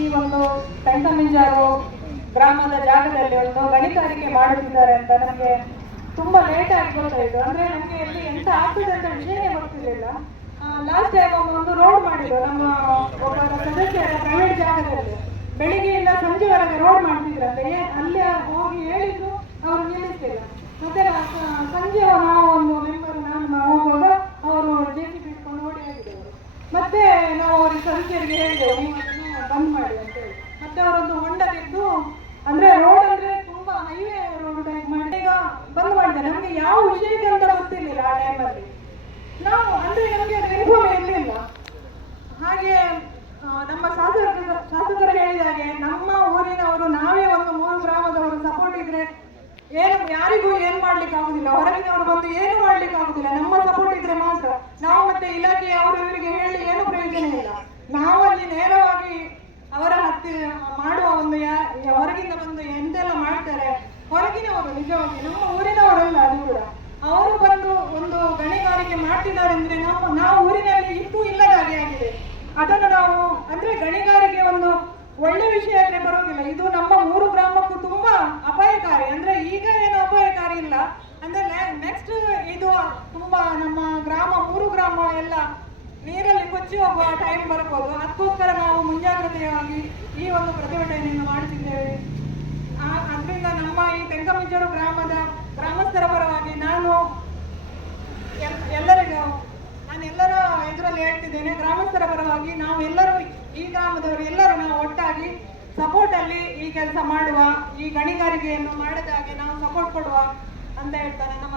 ಈ ಒಂದು ಕಂಟಮಿಂಜಾರು ಗ್ರಾಮದ ಜಾಗದಲ್ಲಿ ಒಂದು ಗಣಿಗಾರಿಕೆ ಮಾಡುತ್ತಿದ್ದಾರೆ ಅಂತ ನಮಗೆ ತುಂಬಾ ಲೇಟ್ ಆಗಿ ಗೊತ್ತಾಯ್ತು ಅಂದ್ರೆ ನಮಗೆ ಇಲ್ಲಿ ಎಂತ ಆಗ್ತದೆ ಅಂತ ವಿಷಯನೇ ಗೊತ್ತಿರಲಿಲ್ಲ. ಲಾಸ್ಟ್ ಟೈಮ್ ಒಂದು ರೋಡ್ ಮಾಡಿದ್ರು ನಮ್ಮ ಒಬ್ಬ ಸದಸ್ಯರ ಪ್ರೈವೇಟ್ ಜಾಗದಲ್ಲಿ. ಬೆಳಿಗ್ಗೆಯಿಂದ ಸಂಜೆವರೆಗೆ ರೋಡ್ ಮಾಡ್ತಿದ್ರಂತೆ. ಅಲ್ಲಿ ಹೋಗಿ ಹೇಳಿದ್ರು, ಅವರು ನಿಲ್ಲಿಸ್ತಿಲ್ಲ ಮತ್ತೆ ಸಂಜೆ ನಾವು ಒಂದು ಮೆಂಬರ್ ನಾನು ಹೋಗುವಾಗ ಅವರು ಜೆ ಸಿ ಬಿಟ್ಕೊಂಡು ಓಡಿ ಮತ್ತೆ ನಾವು ಅವ್ರಿಗೆ ಸದಸ್ಯರಿಗೆ ಹೇಳಿದೆವು. ಅವರೊಂದು ಹೊಂಡ ತೆಗೆದು ಅಂದ್ರೆ ರೋಡ್ ಅಂದ್ರೆ ತುಂಬಾ ಹೈವೇ ರೋಡ್ ಟೈಪ್ ಮಾಡಿ. ಈಗ ಬಂದ್ ಮಾಡಿದ್ದಾರೆ ನಮ್ಗೆ ಯಾವ ವಿಷಯಕ್ಕೆ ಅಂತ ಗೊತ್ತಿರ್ಲಿಲ್ಲ ಆ ಟೈಮಲ್ಲಿ ನಾವು ಅಂದ್ರೆ ನಮಗೆ ಇನ್ಫಾರ್ಮ್ ಇರಲಿಲ್ಲ. ಹಾಗೆ ನಮ್ಮ ಶಾಸಕರು ಶಾಸಕರು ಹೇಳಿದ ಹಾಗೆ ನಮ್ಮ ಊರಿನವರು ನಾವೇ ಒಂದು ಮೂರು ಗ್ರಾಮದವರು ಸಪೋರ್ಟ್ ಇದ್ರೆ ಏನು, ಯಾರಿಗೂ ಏನ್ ಮಾಡ್ಲಿಕ್ಕೆ ಆಗುದಿಲ್ಲ ಹೊರಗಿನವರು ಬಂದು ಏನು ಮಾಡ್ಲಿಕ್ಕೆ ಆಗುದಿಲ್ಲ ನಮ್ಮ ಸಪೋರ್ಟ್ ಇದ್ರೆ ಮಾತ್ರ. ನಾವು ಮತ್ತೆ ಇಲಾಖೆ ಅವರು ಇವರಿಗೆ ಹೇಳಿ ಏನು ಪ್ರಯೋಜನ ಇಲ್ಲ ನಾವು ಅಲ್ಲಿ ನೇರವಾಗಿ ಮಾಡುವ ಒಂದು ಹೊರಗಿಂದ ಬಂದು ಎಂತೆಲ್ಲ ಮಾಡ್ತಾರೆ ಹೊರಗಿನವರು ನಿಜವಾಗಿ ನಮ್ಮ ಊರಿನವರಲ್ಲ ಅದು ಕೂಡ. ಅವರು ಬಂದು ಒಂದು ಗಣಿಗಾರಿಕೆ ಮಾಡ್ತಿದ್ದಾರೆ ಅಂದ್ರೆ ನಾವು ನಾವು ಊರಿನಲ್ಲಿ ಇತ್ತು ಇಲ್ಲದ ಹಾಗೆ ಆಗಿದೆ. ಅದನ್ನು ನಾವು ಅಂದ್ರೆ ಗಣಿಗಾರಿಕೆ ಒಂದು ಒಳ್ಳೆ ವಿಷಯ ಆದ್ರೆ ಬರೋದಿಲ್ಲ ಇದು ನಮ್ಮ ಮೂರು ಗ್ರಾಮಕ್ಕೂ ತುಂಬಾ ಅಪಾಯಕಾರಿ. ಅಂದ್ರೆ ಈಗ ಏನು ಅಪಾಯಕಾರಿ ಇಲ್ಲ. ಅಂದ್ರೆ ನೆಕ್ಸ್ಟ್ ಇದು ತುಂಬಾ ನಮ್ಮ ಗ್ರಾಮ, ಮೂರು ಗ್ರಾಮ ಎಲ್ಲ ನೀರಲ್ಲಿ ಕೊಚ್ಚಿ ಹೋಗುವ ಟೈಮ್ ಬರಬಹುದು ಅದಕ್ಕೋಸ್ಕರ ನಾವು ಮುಂಜಾಗ್ರತೆಯಾಗಿ ಈ ಒಂದು ಪ್ರತಿಭಟನೆಯನ್ನು ಮಾಡುತ್ತಿದ್ದೇವೆ. ಅದರಿಂದ ನಮ್ಮ ಈ ತೆಂಕಮಿಂಜರು ಗ್ರಾಮದ ಗ್ರಾಮಸ್ಥರ ಪರವಾಗಿ ನಾನು ಎಲ್- ಎಲ್ಲರಿಗೂ ನಾನು ಎಲ್ಲರ ಇದರಲ್ಲಿ ಹೇಳ್ತಿದ್ದೇನೆ, ಗ್ರಾಮಸ್ಥರ ಪರವಾಗಿ ನಾವು ಎಲ್ಲರೂ ಈ ಗ್ರಾಮದವರು ಎಲ್ಲರೂ ನಾವು ಒಟ್ಟಾಗಿ ಸಪೋರ್ಟ್ ಅಲ್ಲಿ ಈ ಕೆಲಸ ಮಾಡುವ, ಈ ಗಣಿಗಾರಿಕೆಯನ್ನು ಮಾಡದ ಹಾಗೆ ನಾವು ಸಪೋರ್ಟ್ ಕೊಡುವ ಅಂತ ಹೇಳ್ತಾನೆ ನಮ್ಮ